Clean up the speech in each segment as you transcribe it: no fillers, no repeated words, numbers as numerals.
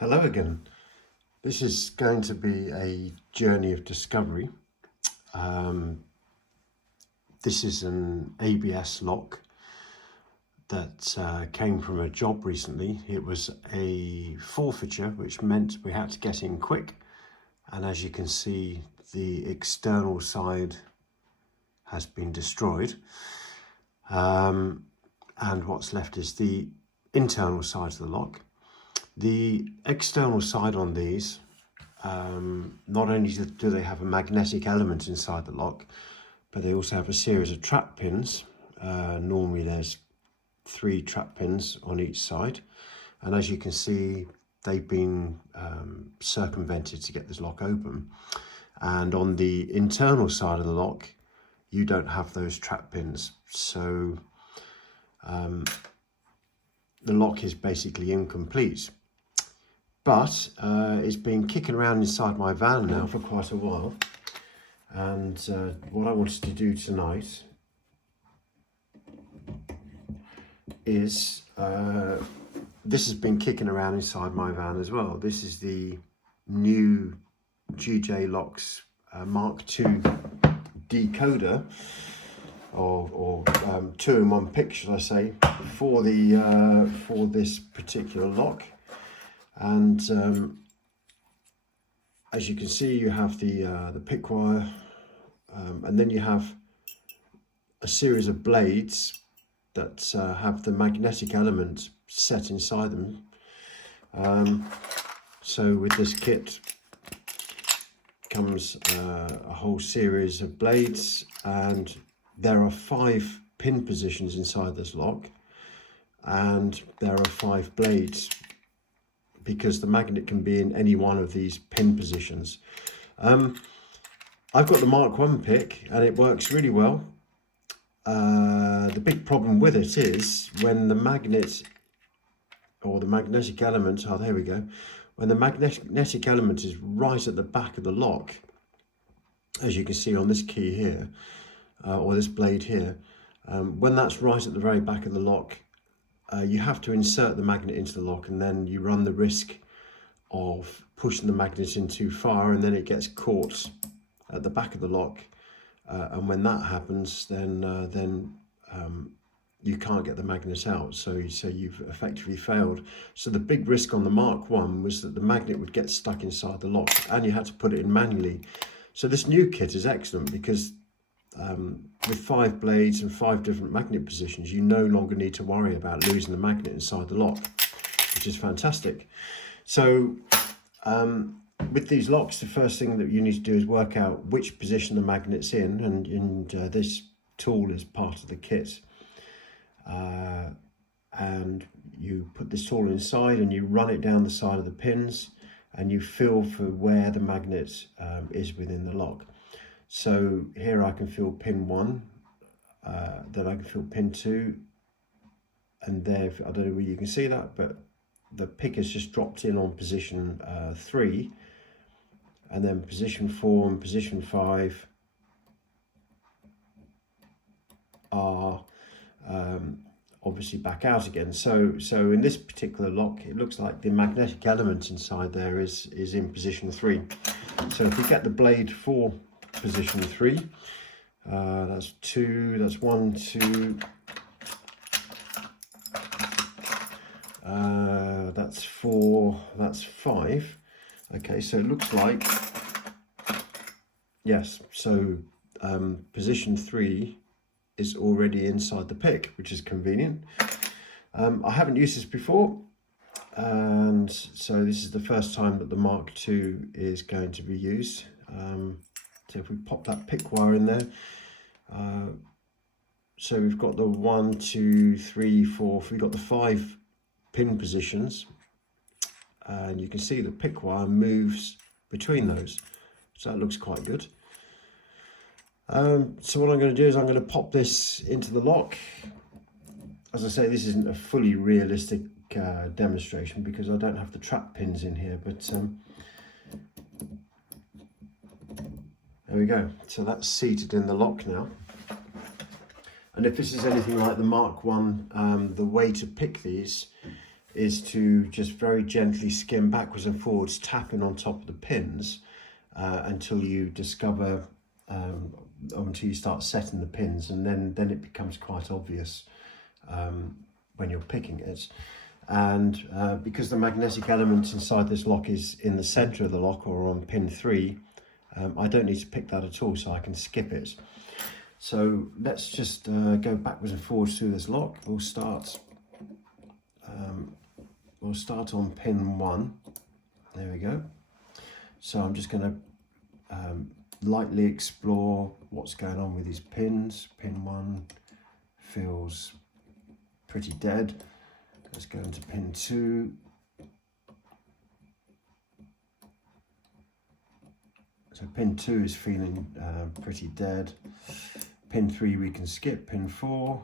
Hello again. This is going to be a journey of discovery. This is an ABS lock that came from a job recently. It was a forfeiture, which meant we had to get in quick. And as you can see, the external side has been destroyed. And what's left is the internal side of the lock. The external side on these, not only do they have a magnetic element inside the lock, but they also have a series of trap pins. Normally there's 3 trap pins on each side. And as you can see, they've been circumvented to get this lock open. And on the internal side of the lock, you don't have those trap pins. So the lock is basically incomplete. But it's been kicking around inside my van now for quite a while. And what I wanted to do tonight is, this has been kicking around inside my van as well. This is the new GJ Locks Mark II decoder, or 2-in-1 pick, should I say, for this particular lock. And as you can see, you have the pick wire, and then you have a series of blades that have the magnetic element set inside them. So with this kit comes a whole series of blades, and there are 5 pin positions inside this lock, and there are 5 blades, because the magnet can be in any one of these pin positions. I've got the Mark I pick and it works really well. The big problem with it is when the magnet, or the magnetic element, oh there we go, when the magnetic element is right at the back of the lock, as you can see on this key here, or this blade here, when that's right at the very back of the lock, you have to insert the magnet into the lock, and then you run the risk of pushing the magnet in too far, and then it gets caught at the back of the lock. And when that happens, then you can't get the magnet out. So you've effectively failed. So the big risk on the Mark I was that the magnet would get stuck inside the lock, and you had to put it in manually. So this new kit is excellent because with 5 blades and 5 different magnet positions, you no longer need to worry about losing the magnet inside the lock, which is fantastic. So with these locks, the first thing that you need to do is work out which position the magnet's in, and this tool is part of the kit. And you put this tool inside and you run it down the side of the pins, and you feel for where the magnet is within the lock. So here I can feel pin 1, then I can feel pin 2, and there, I don't know whether you can see that, but the pick has just dropped in on position 3, and then position 4 and position 5 are obviously back out again. So in this particular lock, it looks like the magnetic element inside there is in position 3. So if we get the blade for position 3, that's 2, that's 1, 2, that's 4, that's 5. Okay, so it looks like, yes, so position 3 is already inside the pick, which is convenient. I haven't used this before, and so this is the first time that the Mark II is going to be used. So if we pop that pick wire in there, so we've got the 1, 2, 3, 4, we've got the 5 pin positions, and you can see the pick wire moves between those, so that looks quite good. So what I'm going to do is I'm going to pop this into the lock. As I say, this isn't a fully realistic demonstration because I don't have the trap pins in here, but there we go. So that's seated in the lock now. And if this is anything like the Mark I, the way to pick these is to just very gently skim backwards and forwards, tapping on top of the pins until you discover, until you start setting the pins, and then it becomes quite obvious when you're picking it. And because the magnetic element inside this lock is in the center of the lock or on pin 3, I don't need to pick that at all, so I can skip it. So let's just go backwards and forwards through this lock. We'll start on pin 1. There we go. So I'm just going to lightly explore what's going on with these pins. Pin 1 feels pretty dead. Let's go into pin 2. So pin 2 is feeling pretty dead. Pin 3 we can skip. Pin 4,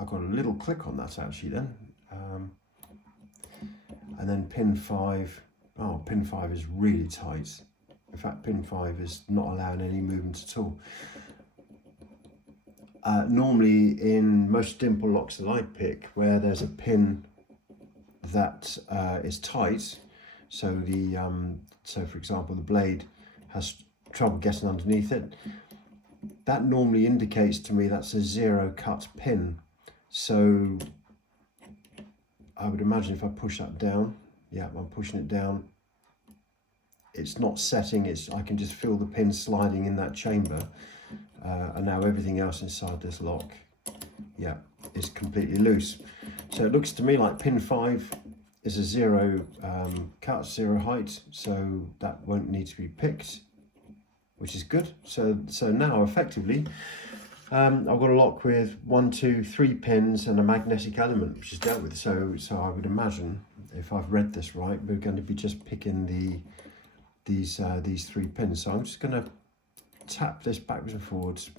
I got a little click on that actually then. And then pin 5, oh, pin 5 is really tight. In fact, pin 5 is not allowing any movement at all. Normally in most dimple locks that I pick, where there's a pin that is tight, so the so for example the blade has trouble getting underneath it, that normally indicates to me that's a 0 cut pin. So I would imagine if I push that down, yeah, I'm pushing it down, it's not setting, I can just feel the pin sliding in that chamber. And now everything else inside this lock, yeah, is completely loose. So it looks to me like pin 5 is a 0 cut, 0 height, so that won't need to be picked, which is good. So now effectively I've got a lock with 1, 2, 3 pins and a magnetic element, which is dealt with. So I would imagine, if I've read this right, we're going to be just picking these 3 pins. So I'm just going to tap this backwards and forwards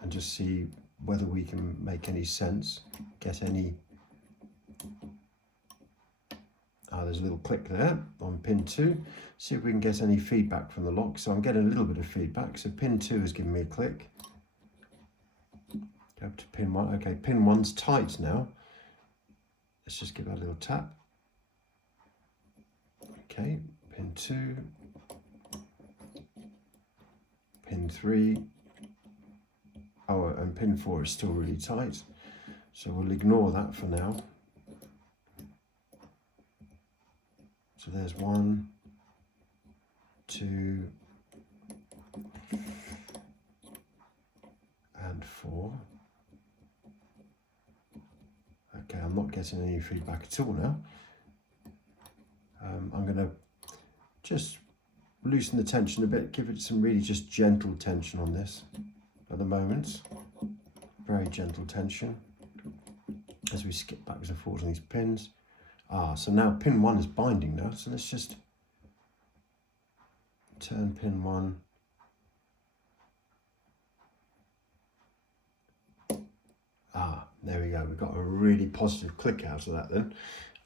and just see whether we can make any sense, get any. There's a little click there on pin 2. See if we can get any feedback from the lock. So I'm getting a little bit of feedback. So pin 2 has given me a click. Go up to pin 1. Okay, pin 1's tight now. Let's just give that a little tap. Okay, pin 2. Pin 3, oh, and pin 4 is still really tight, so we'll ignore that for now. So there's 1, 2, and 4. Okay, I'm not getting any feedback at all now. I'm going to just loosen the tension a bit, give it some really just gentle tension on this at the moment. Very gentle tension as we skip backwards and forwards on these pins. So now pin 1 is binding now, so let's just turn pin 1. There we go, we've got a really positive click out of that then,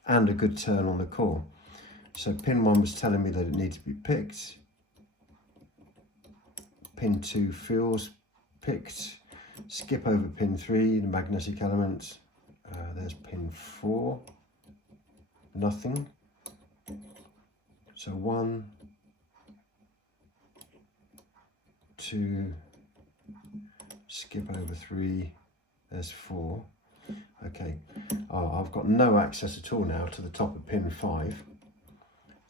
and a good turn on the core. So pin 1 was telling me that it needs to be picked. Pin 2 feels picked. Skip over pin 3, the magnetic element. There's pin 4. Nothing. So 1, 2, skip over 3. There's 4. Okay. I've got no access at all now to the top of pin 5.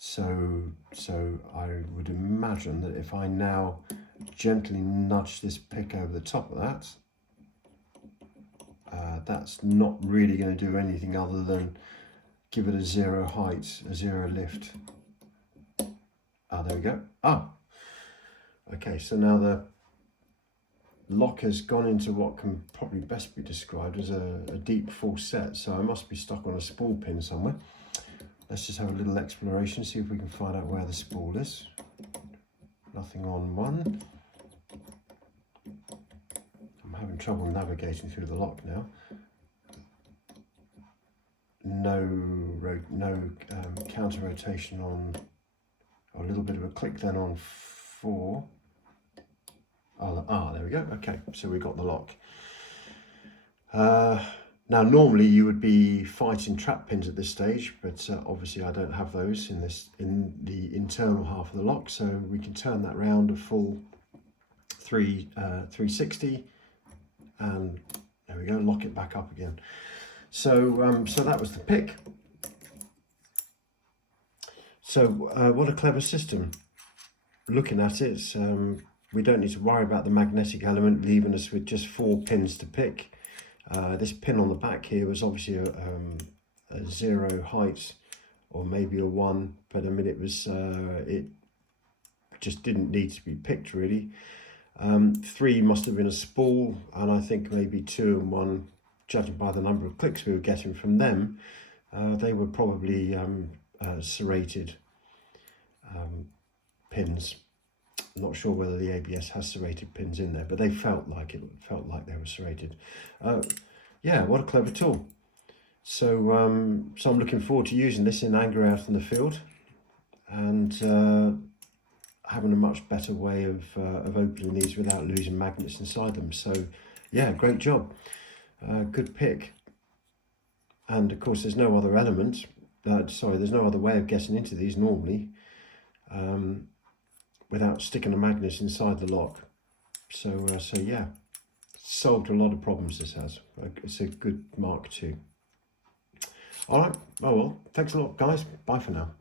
So I would imagine that if I now gently nudge this pick over the top of that, that's not really going to do anything other than give it a 0 height, a 0 lift. There we go. Okay, so now the lock has gone into what can probably best be described as a deep full set, so I must be stuck on a spool pin somewhere. Let's just have a little exploration, see if we can find out where the spool is. Nothing on 1. I'm having trouble navigating through the lock now. No counter rotation on, or a little bit of a click then on 4. There we go. Okay, so we got the lock. Now normally you would be fighting trap pins at this stage, but obviously I don't have those in the internal half of the lock, so we can turn that round a full 360, and there we go, lock it back up again. So so that was the pick. So what a clever system. Looking at it, we don't need to worry about the magnetic element leaving us with just 4 pins to pick. This pin on the back here was obviously a 0 height, or maybe a 1, but I mean it was it just didn't need to be picked really. 3 must have been a spool, and I think maybe 2 and 1, judging by the number of clicks we were getting from them, they were probably serrated pins. I'm not sure whether the ABS has serrated pins in there, but they felt like they were serrated. Yeah, what a clever tool. So so I'm looking forward to using this in anger out in the field, and having a much better way of opening these without losing magnets inside them. So yeah, great job, good pick. And of course there's no other element, there's no other way of getting into these normally without sticking a magnet inside the lock. So so yeah, solved a lot of problems this has. It's a good Mark II. All right, oh well, thanks a lot guys, bye for now.